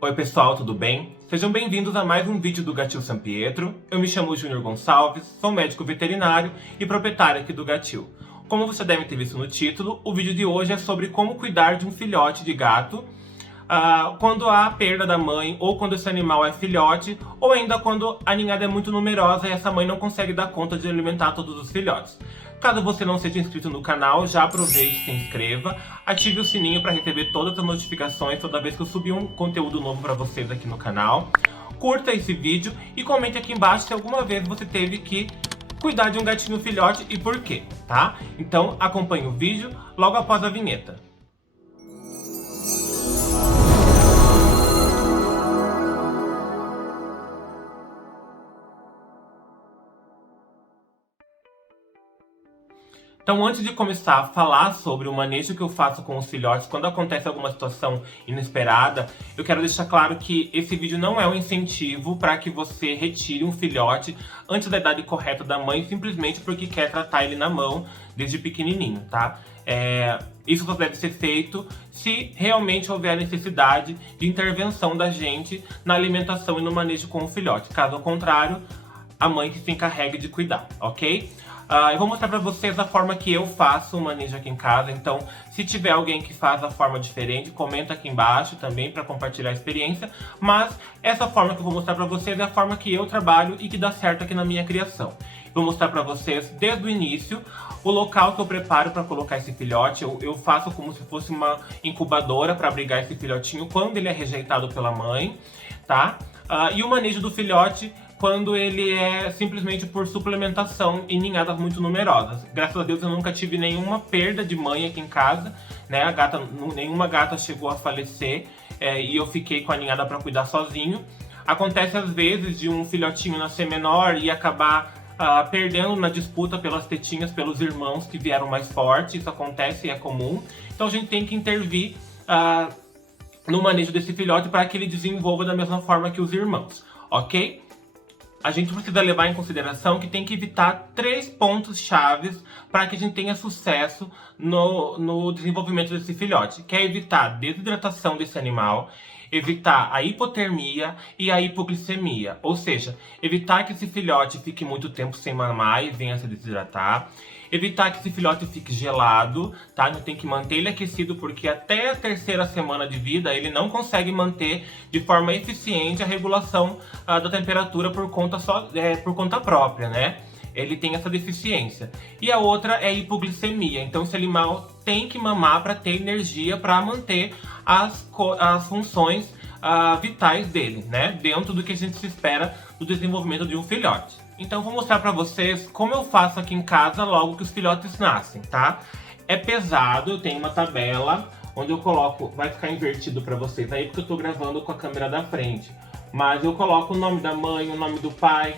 Oi pessoal, tudo bem? Sejam bem-vindos a mais um vídeo do Gatil San Pietro. Eu me chamo Júnior Gonçalves, sou médico veterinário e proprietário aqui do Gatil. Como você deve ter visto no título, o vídeo de hoje é sobre como cuidar de um filhote de gato quando há a perda da mãe, ou quando esse animal é filhote, ou ainda quando a ninhada é muito numerosa e essa mãe não consegue dar conta de alimentar todos os filhotes. Caso você não seja inscrito no canal, já aproveite e se inscreva, ative o sininho para receber todas as notificações toda vez que eu subir um conteúdo novo para vocês aqui no canal. Curta esse vídeo e comente aqui embaixo se alguma vez você teve que cuidar de um gatinho filhote e por quê, tá? Então acompanhe o vídeo logo após a vinheta. Então, antes de começar a falar sobre o manejo que eu faço com os filhotes quando acontece alguma situação inesperada, eu quero deixar claro que esse vídeo não é um incentivo para que você retire um filhote antes da idade correta da mãe, simplesmente porque quer tratar ele na mão desde pequenininho, tá? Isso só deve ser feito se realmente houver necessidade de intervenção da gente na alimentação e no manejo com o filhote. Caso contrário, a mãe que se encarregue de cuidar, ok? Eu vou mostrar pra vocês a forma que eu faço o manejo aqui em casa, então se tiver alguém que faz a forma diferente, comenta aqui embaixo também para compartilhar a experiência, mas essa forma que eu vou mostrar pra vocês é a forma que eu trabalho e que dá certo aqui na minha criação. Vou mostrar pra vocês desde o início o local que eu preparo para colocar esse filhote. Eu faço como se fosse uma incubadora para abrigar esse filhotinho quando ele é rejeitado pela mãe, tá? E o manejo do filhote quando ele é simplesmente por suplementação em ninhadas muito numerosas. Graças a Deus eu nunca tive nenhuma perda de mãe aqui em casa, né? Nenhuma gata chegou a falecer e eu fiquei com a ninhada para cuidar sozinho. Acontece às vezes de um filhotinho nascer menor e acabar perdendo na disputa pelas tetinhas, pelos irmãos que vieram mais fortes. Isso acontece e é comum. Então a gente tem que intervir no manejo desse filhote para que ele desenvolva da mesma forma que os irmãos, ok? A gente precisa levar em consideração que tem que evitar 3 pontos chaves para que a gente tenha sucesso no desenvolvimento desse filhote, que é evitar a desidratação desse animal, evitar a hipotermia e a hipoglicemia, ou seja, evitar que esse filhote fique muito tempo sem mamar e venha a se desidratar, evitar que esse filhote fique gelado, tá? A gente tem que manter ele aquecido porque até a 3ª semana de vida ele não consegue manter de forma eficiente a regulação da temperatura por conta própria, né? Ele tem essa deficiência. E a outra é a hipoglicemia. Então esse animal tem que mamar para ter energia para manter as funções vitais dele, né? Dentro do que a gente se espera do desenvolvimento de um filhote. Então vou mostrar para vocês como eu faço aqui em casa logo que os filhotes nascem, tá? É pesado, eu tenho uma tabela onde eu coloco, vai ficar invertido para vocês aí porque eu tô gravando com a câmera da frente. Mas eu coloco o nome da mãe, o nome do pai,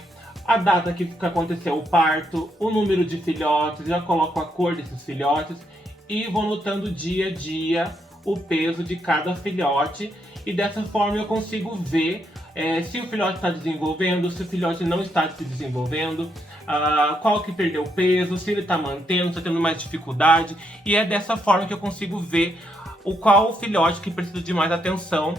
a data que aconteceu o parto, o número de filhotes, já coloco a cor desses filhotes e vou notando dia a dia o peso de cada filhote e dessa forma eu consigo ver se o filhote está desenvolvendo, se o filhote não está se desenvolvendo, qual que perdeu peso, se ele está mantendo, se está tendo mais dificuldade, e é dessa forma que eu consigo ver qual filhote que precisa de mais atenção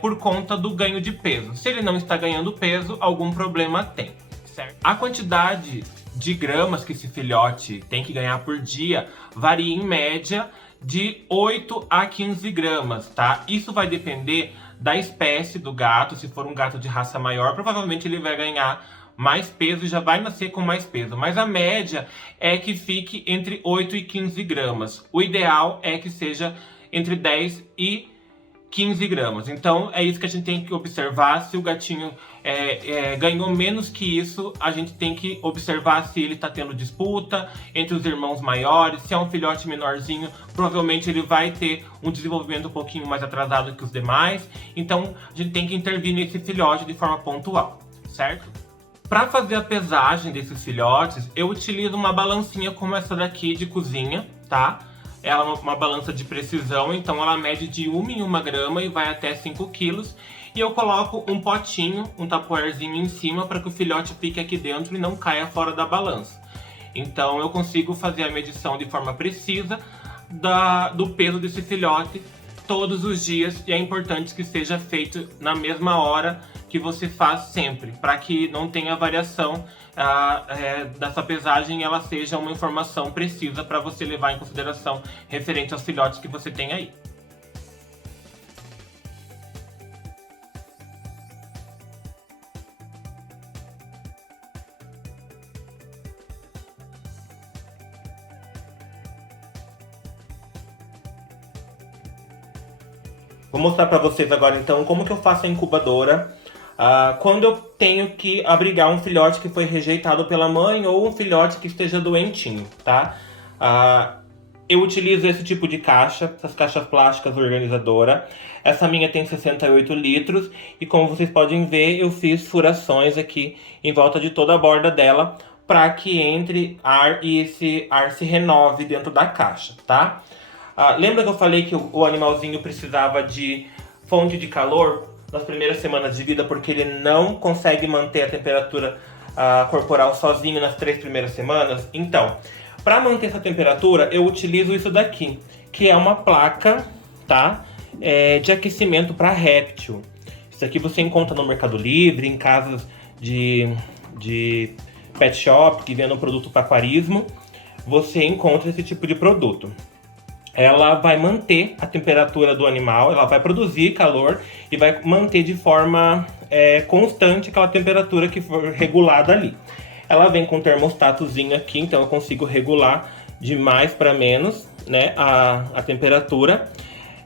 por conta do ganho de peso. Se ele não está ganhando peso, algum problema tem, certo? A quantidade de gramas que esse filhote tem que ganhar por dia varia em média de 8 a 15 gramas, tá? Isso vai depender da espécie do gato. Se for um gato de raça maior, provavelmente ele vai ganhar mais peso e já vai nascer com mais peso. Mas a média é que fique entre 8 e 15 gramas. O ideal é que seja entre 10 e 15 gramas. Então é isso que a gente tem que observar. Se o gatinho ganhou menos que isso, a gente tem que observar se ele está tendo disputa entre os irmãos maiores. Se é um filhote menorzinho, provavelmente ele vai ter um desenvolvimento um pouquinho mais atrasado que os demais. Então a gente tem que intervir nesse filhote de forma pontual, certo? Para fazer a pesagem desses filhotes, eu utilizo uma balancinha como essa daqui de cozinha, tá? Ela é uma balança de precisão, então ela mede de 1 em 1 grama e vai até 5 quilos. E eu coloco um potinho, um tapoerzinho em cima para que o filhote fique aqui dentro e não caia fora da balança. Então eu consigo fazer a medição de forma precisa do peso desse filhote todos os dias e é importante que seja feito na mesma hora que você faz sempre, para que não tenha variação dessa pesagem e ela seja uma informação precisa para você levar em consideração referente aos filhotes que você tem aí. Vou mostrar para vocês agora então como que eu faço a incubadora quando eu tenho que abrigar um filhote que foi rejeitado pela mãe ou um filhote que esteja doentinho, tá? Eu utilizo esse tipo de caixa, essas caixas plásticas organizadora. Essa minha tem 68 litros e como vocês podem ver eu fiz furações aqui em volta de toda a borda dela para que entre ar e esse ar se renove dentro da caixa, tá? Lembra que eu falei que o animalzinho precisava de fonte de calor nas primeiras semanas de vida porque ele não consegue manter a temperatura corporal sozinho nas 3 primeiras semanas? Então, para manter essa temperatura, eu utilizo isso daqui, que é uma placa, tá? De aquecimento para réptil. Isso aqui você encontra no Mercado Livre, em casas de pet shop que vendem um produto para aquarismo. Você encontra esse tipo de produto. Ela vai manter a temperatura do animal, ela vai produzir calor e vai manter de forma constante aquela temperatura que for regulada ali. Ela vem com um termostatozinho aqui, então eu consigo regular de mais para menos, né, a temperatura.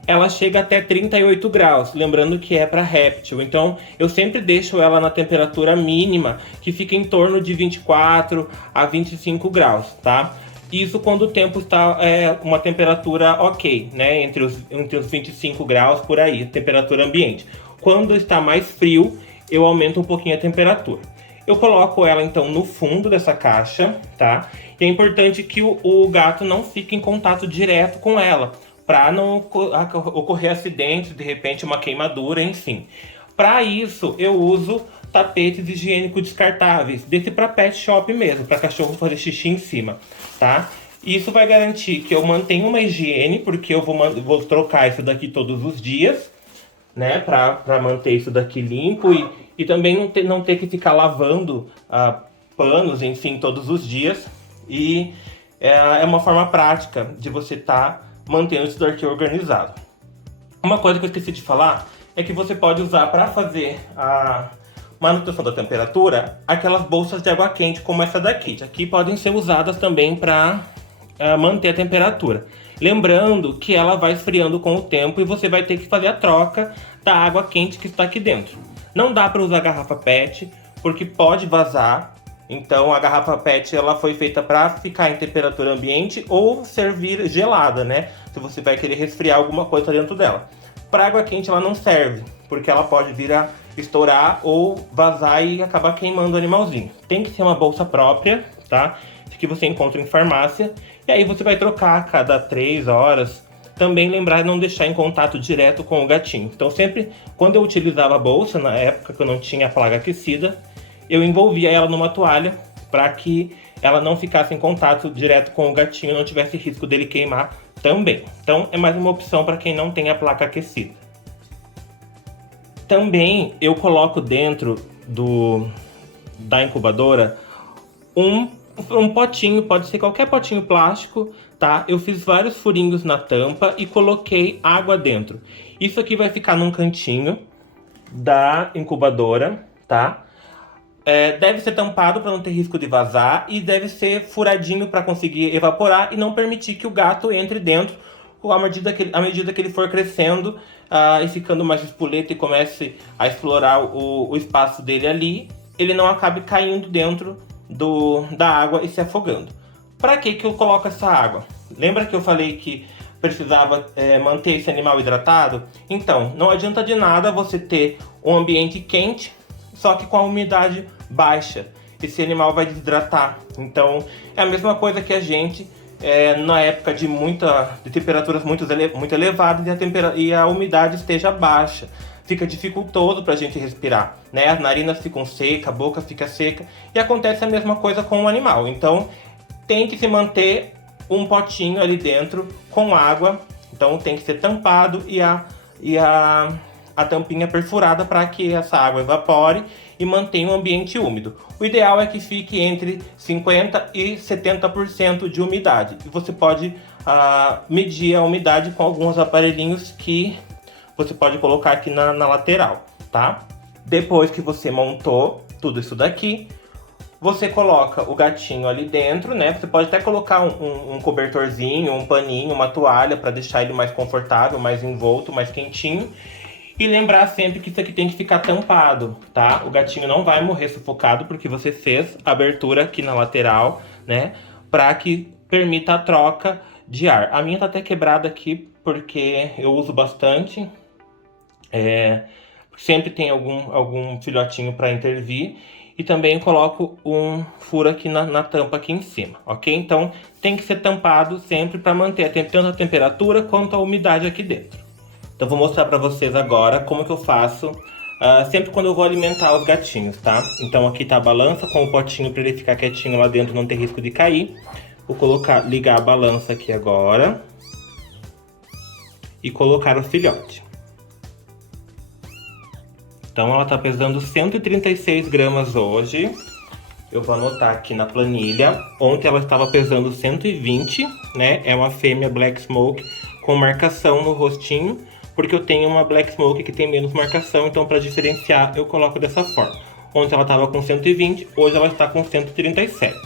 Ela chega até 38 graus, lembrando que é para réptil. Então eu sempre deixo ela na temperatura mínima, que fica em torno de 24 a 25 graus, tá? Isso quando o tempo está uma temperatura ok, né? Entre os 25 graus por aí, temperatura ambiente. Quando está mais frio, eu aumento um pouquinho a temperatura. Eu coloco ela então no fundo dessa caixa, tá? E é importante que o gato não fique em contato direto com ela, para não ocorrer acidentes, de repente uma queimadura, enfim. Para isso, eu uso tapetes higiênicos descartáveis, desse para pet shop mesmo, para cachorro fazer xixi em cima, tá? Isso vai garantir que eu mantenha uma higiene, porque eu vou trocar isso daqui todos os dias, né? Para manter isso daqui limpo e também não ter que ficar lavando panos, enfim, todos os dias. E é uma forma prática de você estar mantendo isso daqui organizado. Uma coisa que eu esqueci de falar é que você pode usar para fazer a manutenção da temperatura aquelas bolsas de água quente como essa daqui. Aqui podem ser usadas também para manter a temperatura. Lembrando que ela vai esfriando com o tempo e você vai ter que fazer a troca da água quente que está aqui dentro. Não dá para usar garrafa PET porque pode vazar. Então a garrafa PET ela foi feita para ficar em temperatura ambiente ou servir gelada, né? Se você vai querer resfriar alguma coisa dentro dela. Para água quente ela não serve, porque ela pode vir a estourar ou vazar e acabar queimando o animalzinho. Tem que ser uma bolsa própria, tá? Que você encontra em farmácia. E aí você vai trocar a cada 3 horas. Também lembrar de não deixar em contato direto com o gatinho. Então sempre, quando eu utilizava a bolsa, na época que eu não tinha a plaga aquecida, eu envolvia ela numa toalha para que ela não ficasse em contato direto com o gatinho, não tivesse risco dele queimar também. Então é mais uma opção para quem não tem a placa aquecida. Também eu coloco dentro da incubadora um potinho, pode ser qualquer potinho plástico, tá? Eu fiz vários furinhos na tampa e coloquei água dentro. Isso aqui vai ficar num cantinho da incubadora, tá? Deve ser tampado para não ter risco de vazar e deve ser furadinho para conseguir evaporar e não permitir que o gato entre dentro à medida que ele for crescendo e ficando mais espoleta e comece a explorar o espaço dele ali, ele não acabe caindo dentro da água e se afogando. Para que eu coloco essa água? Lembra que eu falei que precisava manter esse animal hidratado? Então, não adianta de nada você ter um ambiente quente, só que com a umidade baixa. Esse animal vai desidratar. Então, é a mesma coisa que a gente, na época de temperaturas muito elevadas e a umidade esteja baixa. Fica dificultoso para a gente respirar, né? As narinas ficam secas, a boca fica seca e acontece a mesma coisa com o animal. Então tem que se manter um potinho ali dentro com água Então tem que ser tampado e a tampinha perfurada para que essa água evapore e mantenha o ambiente úmido. O ideal é que fique entre 50% e 70% de umidade. E você pode medir a umidade com alguns aparelhinhos que você pode colocar aqui na lateral, tá? Depois que você montou tudo isso daqui, você coloca o gatinho ali dentro, né? Você pode até colocar um cobertorzinho, um paninho, uma toalha para deixar ele mais confortável, mais envolto, mais quentinho. E lembrar sempre que isso aqui tem que ficar tampado, tá? O gatinho não vai morrer sufocado porque você fez a abertura aqui na lateral, né? Para que permita a troca de ar. A minha tá até quebrada aqui porque eu uso bastante. Sempre tem algum filhotinho para intervir. E também coloco um furo aqui na tampa aqui em cima, ok? Então tem que ser tampado sempre para manter tanto a temperatura quanto a umidade aqui dentro. Então vou mostrar para vocês agora como que eu faço sempre quando eu vou alimentar os gatinhos, tá? Então aqui tá a balança com o potinho para ele ficar quietinho lá dentro, não ter risco de cair. Vou ligar a balança aqui agora e colocar o filhote. Então ela tá pesando 136 gramas hoje. Eu vou anotar aqui na planilha. Ontem ela estava pesando 120, né? É uma fêmea Black Smoke com marcação no rostinho, porque eu tenho uma Black Smoke que tem menos marcação, então para diferenciar eu coloco dessa forma. Ontem ela estava com 120, hoje ela está com 137.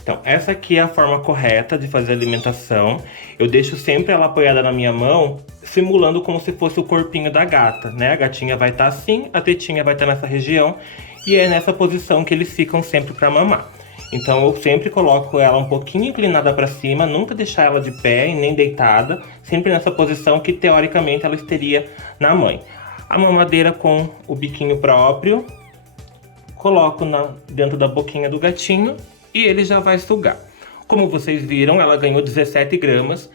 Então, essa aqui é a forma correta de fazer a alimentação. Eu deixo sempre ela apoiada na minha mão, simulando como se fosse o corpinho da gata, né? A gatinha vai estar assim, a tetinha vai estar nessa região, e é nessa posição que eles ficam sempre para mamar. Então eu sempre coloco ela um pouquinho inclinada para cima, nunca deixar ela de pé e nem deitada, sempre nessa posição que teoricamente ela estaria na mãe. A mamadeira com o biquinho próprio, coloco dentro da boquinha do gatinho e ele já vai sugar. Como vocês viram, ela ganhou 17 gramas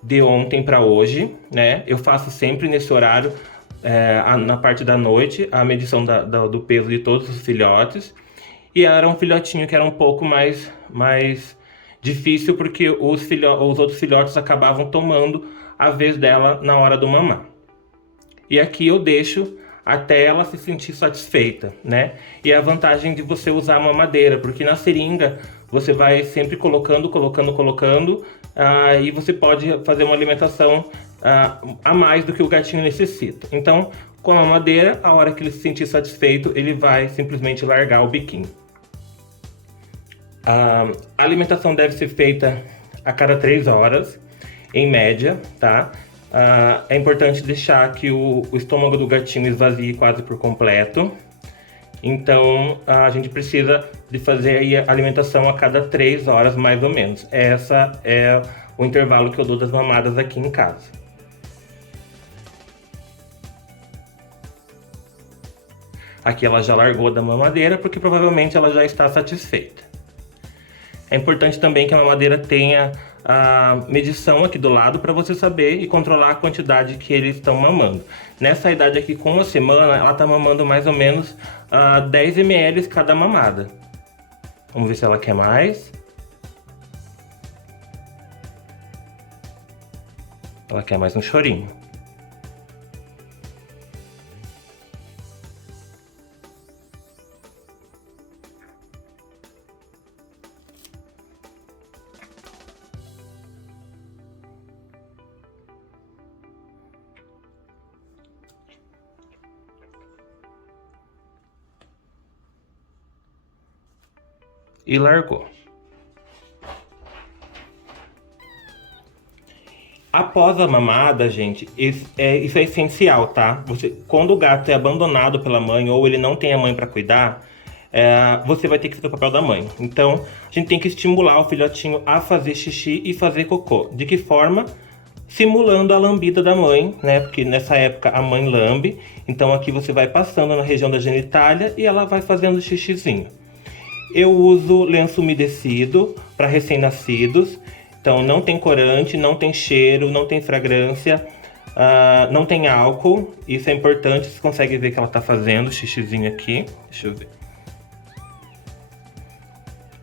de ontem para hoje, né? Eu faço sempre nesse horário, na parte da noite, a medição do peso de todos os filhotes. E ela era um filhotinho que era um pouco mais difícil, porque os outros filhotes acabavam tomando a vez dela na hora do mamar. E aqui eu deixo até ela se sentir satisfeita, né? E a vantagem de você usar a mamadeira, porque na seringa você vai sempre colocando, e você pode fazer uma alimentação a mais do que o gatinho necessita. Então, com a mamadeira, a hora que ele se sentir satisfeito, ele vai simplesmente largar o biquinho. A alimentação deve ser feita a cada 3 horas, em média, tá? É importante deixar que o estômago do gatinho esvazie quase por completo. Então, a gente precisa de fazer aí a alimentação a cada 3 horas, mais ou menos. Essa é o intervalo que eu dou das mamadas aqui em casa. Aqui ela já largou da mamadeira, porque provavelmente ela já está satisfeita. É importante também que a mamadeira tenha a medição aqui do lado para você saber e controlar a quantidade que eles estão mamando. Nessa idade aqui, com 1 semana, ela está mamando mais ou menos 10 ml cada mamada. Vamos ver se ela quer mais. Ela quer mais um chorinho. E largou. Após a mamada, gente, isso é essencial, tá? Quando o gato é abandonado pela mãe ou ele não tem a mãe para cuidar, você vai ter que fazer o papel da mãe. Então, a gente tem que estimular o filhotinho a fazer xixi e fazer cocô. De que forma? Simulando a lambida da mãe, né? Porque nessa época a mãe lambe. Então aqui você vai passando na região da genitália e ela vai fazendo xixizinho. Eu uso lenço umedecido para recém-nascidos. Então não tem corante, não tem cheiro, não tem fragrância, não tem álcool. Isso é importante, você consegue ver que ela tá fazendo xixizinho aqui. Deixa eu ver.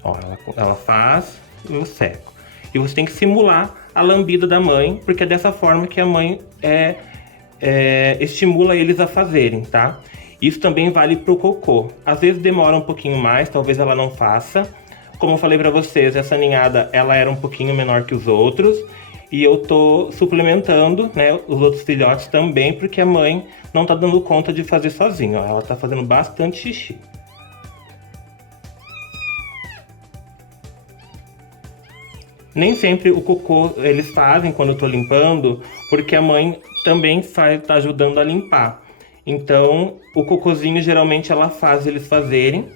Ó, ela faz e eu seco. E você tem que simular a lambida da mãe, porque é dessa forma que a mãe estimula eles a fazerem, tá? Isso também vale pro cocô. Às vezes demora um pouquinho mais, talvez ela não faça. Como eu falei pra vocês, essa ninhada ela era um pouquinho menor que os outros. E eu tô suplementando, né, os outros filhotes também, porque a mãe não tá dando conta de fazer sozinha, ó. Ela tá fazendo bastante xixi. Nem sempre o cocô eles fazem quando eu tô limpando, porque a mãe também tá ajudando a limpar. Então, o cocôzinho geralmente ela faz eles fazerem.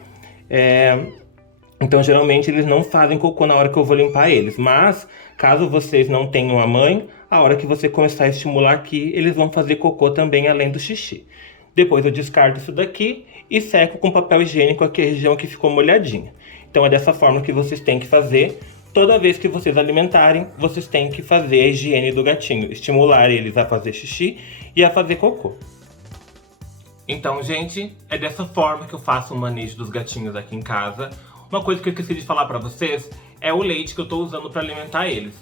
Então, geralmente eles não fazem cocô na hora que eu vou limpar eles. Mas, caso vocês não tenham a mãe, a hora que você começar a estimular aqui, eles vão fazer cocô também além do xixi. Depois eu descarto isso daqui e seco com papel higiênico aqui a região que ficou molhadinha. Então é dessa forma que vocês têm que fazer. Toda vez que vocês alimentarem, vocês têm que fazer a higiene do gatinho. Estimular eles a fazer xixi e a fazer cocô. Então, gente, é dessa forma que eu faço o manejo dos gatinhos aqui em casa. Uma coisa que eu esqueci de falar pra vocês é o leite que eu tô usando pra alimentar eles.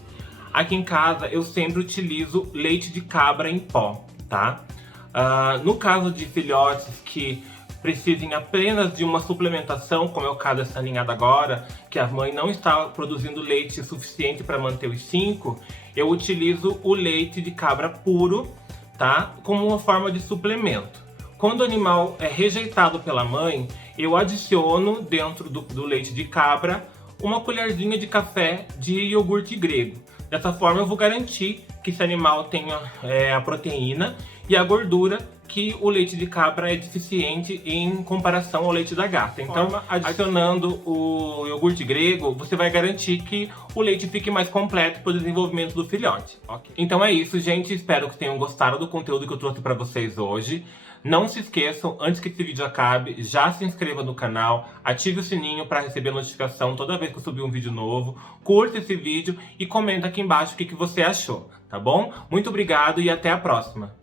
Aqui em casa eu sempre utilizo leite de cabra em pó, tá? No caso de filhotes que precisem apenas de uma suplementação, como é o caso dessa ninhada agora, que a mãe não está produzindo leite suficiente para manter os 5, eu utilizo o leite de cabra puro, tá? Como uma forma de suplemento. Quando o animal é rejeitado pela mãe, eu adiciono dentro do leite de cabra uma colherzinha de café de iogurte grego. Dessa forma eu vou garantir que esse animal tenha a proteína e a gordura que o leite de cabra é deficiente em comparação ao leite da gata. Então, adicionando o iogurte grego, você vai garantir que o leite fique mais completo para o desenvolvimento do filhote. Okay. Então é isso, gente. Espero que tenham gostado do conteúdo que eu trouxe para vocês hoje. Não se esqueçam, antes que esse vídeo acabe, já se inscreva no canal, ative o sininho para receber notificação toda vez que eu subir um vídeo novo, curta esse vídeo e comenta aqui embaixo o que você achou, tá bom? Muito obrigado e até a próxima!